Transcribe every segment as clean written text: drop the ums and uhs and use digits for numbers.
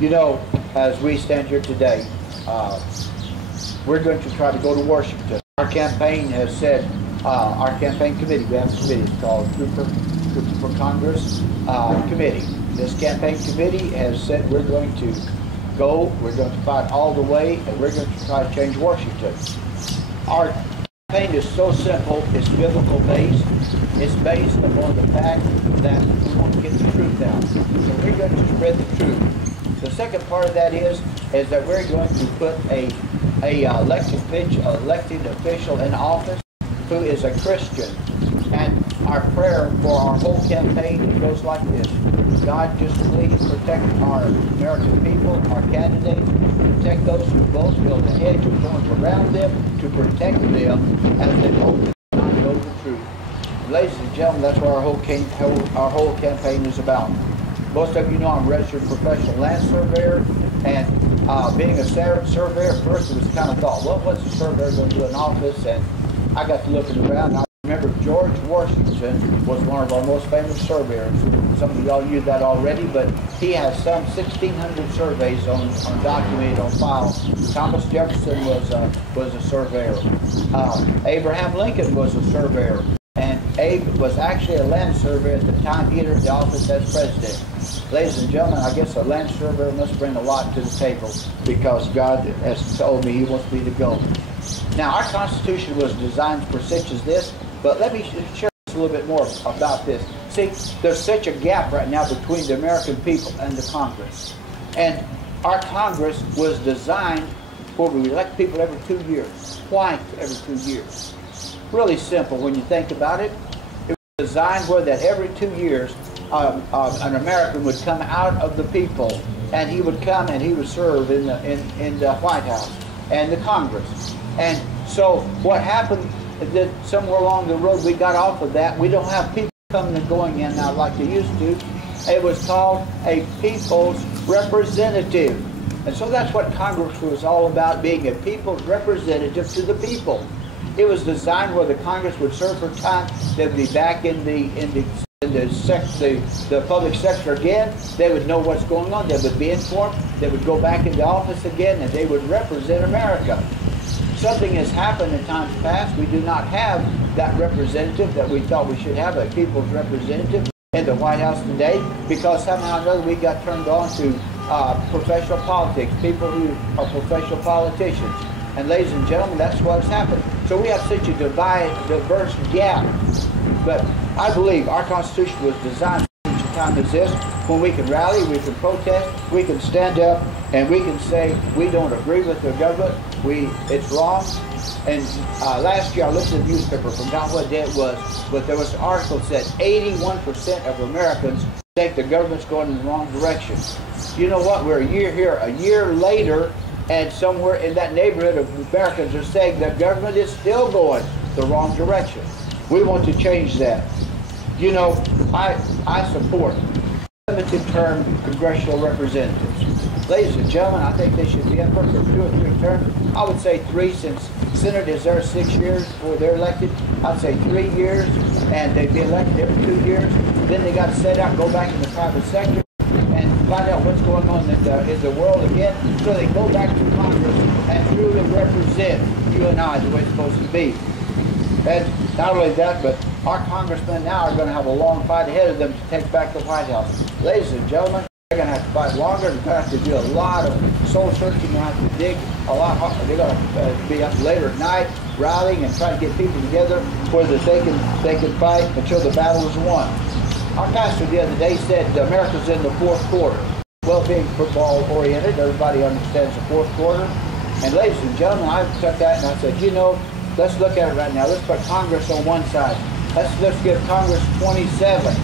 You know, as we stand here today, we're going to try to go to Washington. Our campaign has said, our campaign committee, we have a committee, it's called Trooper for Congress Committee. This campaign committee has said we're going to go, we're going to fight all the way, and we're going to try to change Washington. Our campaign is so simple, it's biblical based. It's based upon the fact that we want to get the truth out. So we're going to spread the truth. The second part of that is that we're going to put a elected official in office who is a Christian. And our prayer for our whole campaign goes like this. God, just please protect our American people, our candidates, protect those who vote, build a hedge of thorns around them to protect them as they vote and know the truth. Ladies and gentlemen, that's what our whole campaign is about. Most of you know I'm a registered professional land surveyor, and being a surveyor, first it was kind of thought, well, what's a surveyor going to do in office? And I got to looking around. I remember George Washington was one of our most famous surveyors. Some of y'all knew that already, but he has some 1,600 surveys documented on file. Thomas Jefferson was a surveyor. Abraham Lincoln was a surveyor. And Abe was actually a land surveyor at the time he entered the office as president. Ladies and gentlemen, I guess a land surveyor must bring a lot to the table because God has told me He wants me to go. Now, our Constitution was designed for such as this, but let me share a little bit more about this. See, there's such a gap right now between the American people and the Congress. And our Congress was designed where we elect people every 2 years. Why every 2 years? Really simple when you think about it. It was designed where that every 2 years an American would come out of the people, and he would come and he would serve in the White House and the Congress. And so what happened is that somewhere along the road we got off of that. We don't have people coming and going in now like they used to. It was called a people's representative. And so that's what Congress was all about, being a people's representative to the people. It was designed where the Congress would serve for time. They would be back in the public sector again. They would know what's going on. They would be informed. They would go back into office again, and they would represent America. Something has happened in times past. We do not have that representative that we thought we should have, a people's representative in the White House today, because somehow or another we got turned on to professional politics, people who are professional politicians. And ladies and gentlemen, that's what's happened. So we have such a diverse gap. But I believe our Constitution was designed for such a time as this, when we can rally, we can protest, we can stand up, and we can say we don't agree with the government, it's wrong. And last year I looked at the newspaper, forgot what day it was, but there was an article that said 81% of Americans think the government's going in the wrong direction. You know what? We're a year later, and somewhere in that neighborhood of Americans are saying the government is still going the wrong direction. We want to change that. You know, I support limited term congressional representatives. Ladies and gentlemen, I think they should be up for 2 or 3 terms. I would say 3, since Senate is there 6 years before they're elected. I'd say 3 years, and they'd be elected every 2 years. Then they got to set out, go back in the private sector, and find out what's going on in the world again, so they go back to Congress and truly represent you and I the way it's supposed to be. And not only that, but our congressmen now are going to have a long fight ahead of them to take back the White House. Ladies and gentlemen, they're going to have to fight longer. They're going to have to do a lot of soul searching. They're going to have to dig a lot harder. They're going to be up later at night rallying and trying to get people together where they can fight until the battle is won. Our pastor the other day said America's in the 4th quarter. Well, being football oriented, everybody understands the 4th quarter. And ladies and gentlemen, I took that and I said, you know, let's look at it right now. Let's put Congress on one side. Let's give Congress 27.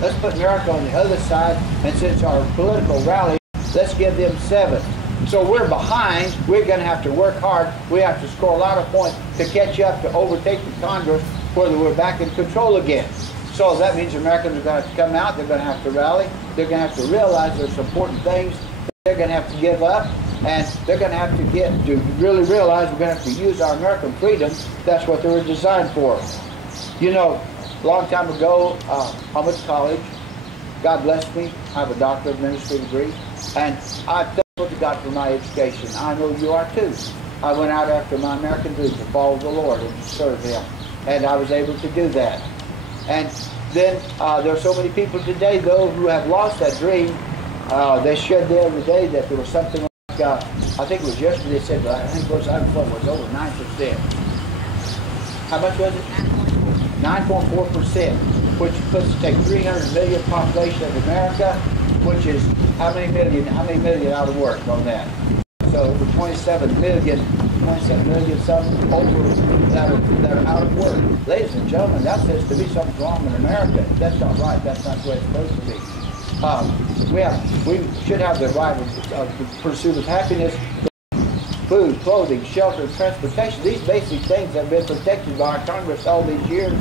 Let's put America on the other side. And since our political rally, let's give them 7. So we're behind. We're going to have to work hard. We have to score a lot of points to catch up, to overtake the Congress, whether we're back in control again. So that means Americans are going to have to come out. They're going to have to rally. They're going to have to realize there's important things they're going to have to give up. And they're going to have to really realize we're going to have to use our American freedoms. That's what they were designed for. You know, a long time ago, I went to college. God bless me. I have a doctorate of ministry degree. And I'm thankful to God for my education. I know you are too. I went out after my American dream to follow the Lord and to serve Him. And I was able to do that. And then there are so many people today, though, who have lost that dream. They shared the other day that there was something like, I think it was yesterday, they said, I think it was over 9%. How much was it? 9.4%, which puts take 300 million population of America, which is how many million out of work on that? So over 27 million some over that are out of work. Ladies and gentlemen, that says to me something's wrong in America. That's not right. That's not the way it's supposed to be. We should have the right of pursuit of happiness. Food, clothing, shelter, transportation. These basic things have been protected by our Congress all these years,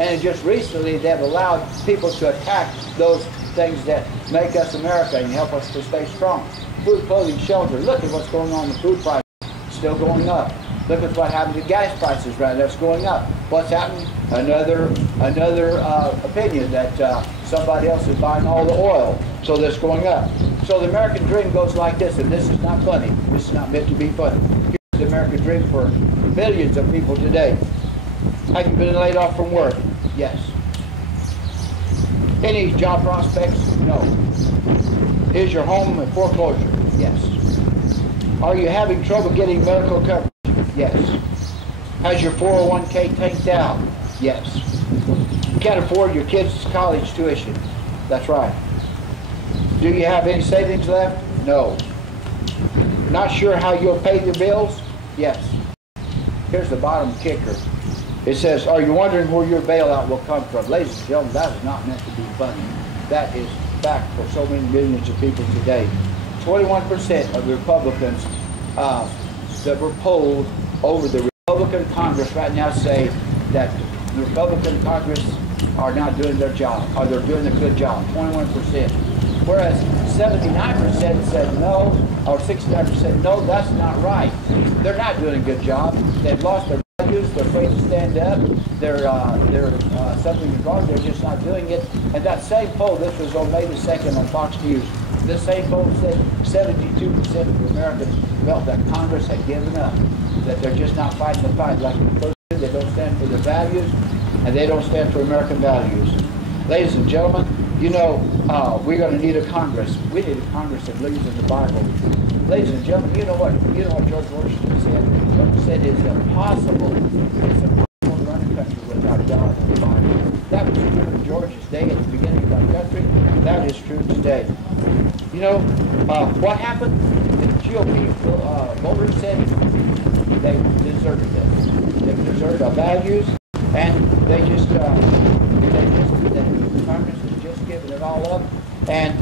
and just recently they've allowed people to attack those things that make us America and help us to stay strong. Food, clothing, shelter. Look at what's going on with food prices. Still going up. Look at what happened to gas prices right now. It's going up. What's happening? Another opinion that somebody else is buying all the oil, so that's going up. So the American dream goes like this, and this is not funny. This is not meant to be funny. Here's the American dream for millions of people today. Have you been laid off from work? Yes. Any job prospects? No. Is your home in foreclosure? Yes. Are you having trouble getting medical coverage? Yes. Has your 401k tanked out? Yes. You can't afford your kids' college tuition? That's right. Do you have any savings left? No. Not sure how you'll pay your bills? Yes. Here's the bottom kicker. It says, are you wondering where your bailout will come from? Ladies and gentlemen, that is not meant to be funny. That is fact for so many millions of people today. 21% of the Republicans that were polled over the Republican Congress right now say that the Republican Congress are not doing their job, or they're doing a good job, 21%. Whereas 79% said no, or 69% no, that's not right. They're not doing a good job. They've lost their values, they're afraid to stand up, something is wrong, they're just not doing it. And that same poll, this was on May the 2nd on Fox News, this same poll said 72% of Americans felt that Congress had given up, that they're just not fighting the fight like they're supposed to. They don't stand for the values, and they don't stand for American values. Ladies and gentlemen, you know, we're going to need a Congress. We need a Congress that believes in the Bible. Ladies and gentlemen, you know what George Washington said? He said it's impossible to run a country without God and the Bible. That was true in George's day at the beginning of our country. That is true today. You know, what happened? The GOP voters said they deserted this. They deserted our values, and Congress has just given it all up, and